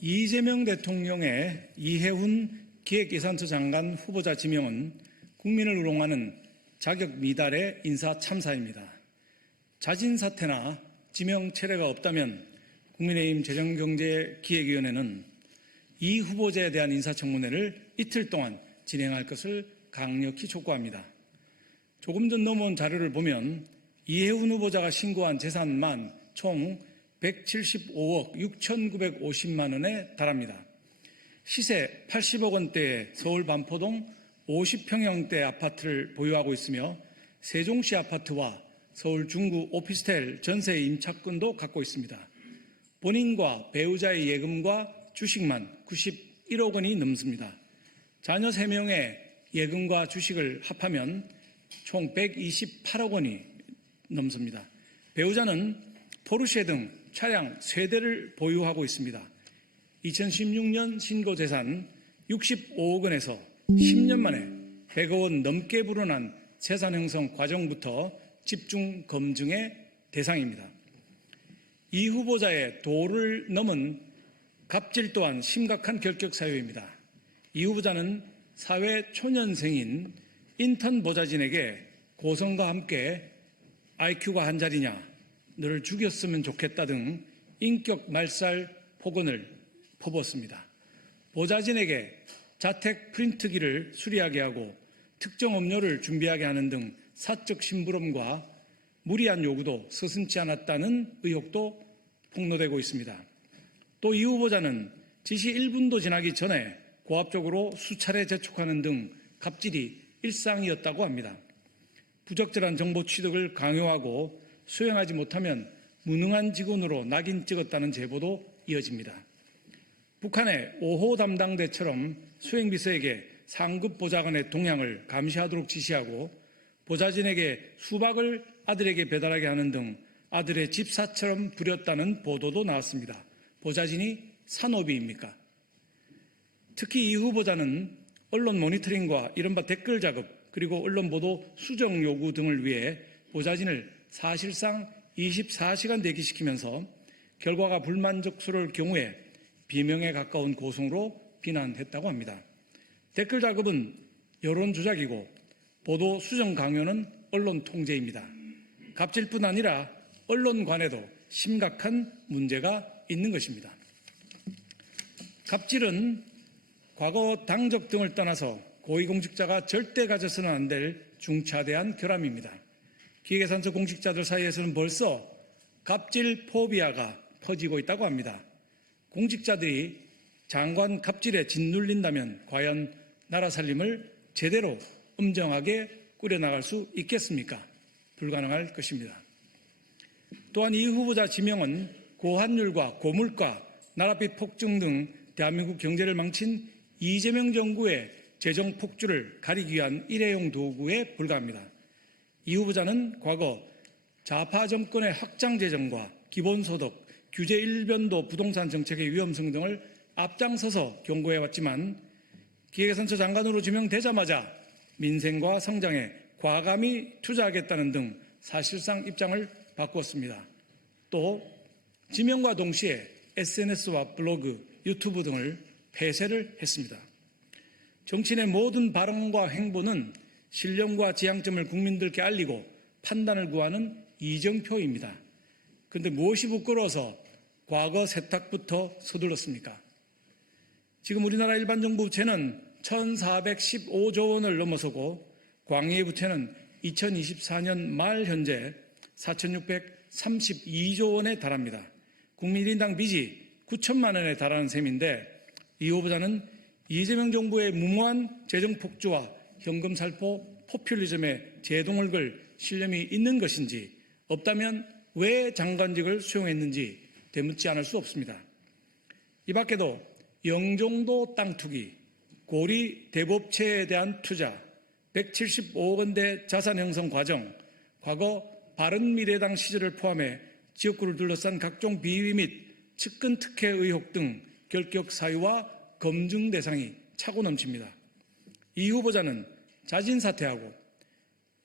이재명 대통령의 이해훈 기획예산처 장관 후보자 지명은 국민을 우롱하는 자격 미달의 인사 참사입니다. 자진 사퇴나 지명 철회가 없다면 국민의힘 재정경제기획위원회는 이 후보자에 대한 인사청문회를 이틀 동안 진행할 것을 강력히 촉구합니다. 조금 전 넘어온 자료를 보면 이해훈 후보자가 신고한 재산만 총 175억 6,950만 원에 달합니다. 시세 80억 원대의 서울 반포동 50평형대 아파트를 보유하고 있으며 세종시 아파트와 서울 중구 오피스텔 전세 임차권도 갖고 있습니다. 본인과 배우자의 예금과 주식만 91억 원이 넘습니다. 자녀 3명의 예금과 주식을 합하면 총 128억 원이 넘습니다. 배우자는 포르쉐 등 차량 3대를 보유하고 있습니다. 2016년 신고재산 65억 원에서 10년 만에 100억 원 넘게 불어난 재산 형성 과정부터 집중 검증의 대상입니다. 이 후보자의 도를 넘은 갑질 또한 심각한 결격 사유입니다. 이 후보자는 사회 초년생인 인턴 보좌진에게 고성과 함께 IQ가 한 자리냐, 너를 죽였으면 좋겠다 등 인격 말살 폭언을 퍼붓습니다. 보좌진에게 자택 프린트기를 수리하게 하고 특정 음료를 준비하게 하는 등 사적 심부름과 무리한 요구도 서슴지 않았다는 의혹도 폭로되고 있습니다. 또 이 후보자는 지시 1분도 지나기 전에 고압적으로 수차례 재촉하는 등 갑질이 일상이었다고 합니다. 부적절한 정보 취득을 강요하고 수행하지 못하면 무능한 직원으로 낙인 찍었다는 제보도 이어집니다. 북한의 5호 담당대처럼 수행비서에게 상급 보좌관의 동향을 감시하도록 지시하고 보좌진에게 수박을 아들에게 배달하게 하는 등 아들의 집사처럼 부렸다는 보도도 나왔습니다. 보좌진이 산업이입니까? 특히 이 후보자는 언론 모니터링과 이른바 댓글 작업 그리고 언론 보도 수정 요구 등을 위해 보좌진을 사실상 24시간 대기시키면서 결과가 불만족스러울 경우에 비명에 가까운 고성으로 비난했다고 합니다. 댓글 작업은 여론 조작이고 보도 수정 강요는 언론 통제입니다. 갑질뿐 아니라 언론관에도 심각한 문제가 있는 것입니다. 갑질은 과거 당적 등을 떠나서 고위공직자가 절대 가져서는 안 될 중차대한 결함입니다. 기획예산처 공직자들 사이에서는 벌써 갑질 포비아가 퍼지고 있다고 합니다. 공직자들이 장관 갑질에 짓눌린다면 과연 나라 살림을 제대로 엄정하게 꾸려나갈 수 있겠습니까? 불가능할 것입니다. 또한 이 후보자 지명은 고환율과 고물가, 나라빚 폭증 등 대한민국 경제를 망친 이재명 정부의 재정 폭주를 가리기 위한 일회용 도구에 불과합니다. 이 후보자는 과거 좌파 정권의 확장 재정과 기본소득, 규제 일변도 부동산 정책의 위험성 등을 앞장서서 경고해왔지만 기획예산처 장관으로 지명되자마자 민생과 성장에 과감히 투자하겠다는 등 사실상 입장을 바꾸었습니다. 또 지명과 동시에 SNS와 블로그, 유튜브 등을 폐쇄를 했습니다. 정치인의 모든 발언과 행보는 신령과 지향점을 국민들께 알리고 판단을 구하는 이정표입니다. 그런데 무엇이 부끄러워서 과거 세탁부터 서둘렀습니까? 지금 우리나라 일반 정부 부채는 1,415조 원을 넘어서고 광의의 부채는 2024년 말 현재 4,632조 원에 달합니다. 국민 1인당 빚이 9천만 원에 달하는 셈인데 이 후보자는 이재명 정부의 무모한 재정 폭주와 현금 살포 포퓰리즘에 제동을 걸 신념이 있는 것인지 없다면 왜 장관직을 수용했는지 되묻지 않을 수 없습니다. 이 밖에도 영종도 땅 투기, 고리 대법체에 대한 투자, 175억 원대 자산 형성 과정, 과거 바른미래당 시절을 포함해 지역구를 둘러싼 각종 비위 및 측근 특혜 의혹 등 결격 사유와 검증 대상이 차고 넘칩니다. 이 후보자는 자진 사퇴하고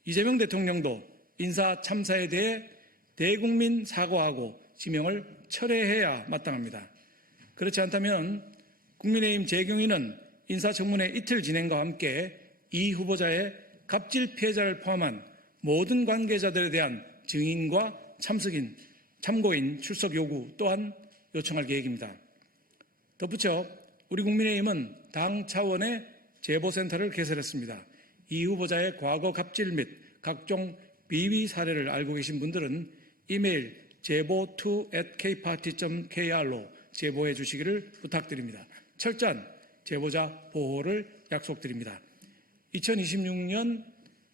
이재명 대통령도 인사 참사에 대해 대국민 사과하고 지명을 철회해야 마땅합니다. 그렇지 않다면 국민의힘 재경위는 인사청문회 이틀 진행과 함께 이 후보자의 갑질 피해자를 포함한 모든 관계자들에 대한 증인과 참고인 출석 요구 또한 요청할 계획입니다. 덧붙여 우리 국민의힘은 당 차원의 제보센터를 개설했습니다. 이 후보자의 과거 갑질 및 각종 비위 사례를 알고 계신 분들은 이메일 제보2@kparty.kr로 제보해 주시기를 부탁드립니다. 철저한 제보자 보호를 약속드립니다. 2026년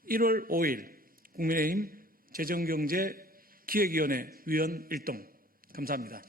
1월 5일 국민의힘 재정경제기획위원회 위원 일동 감사합니다.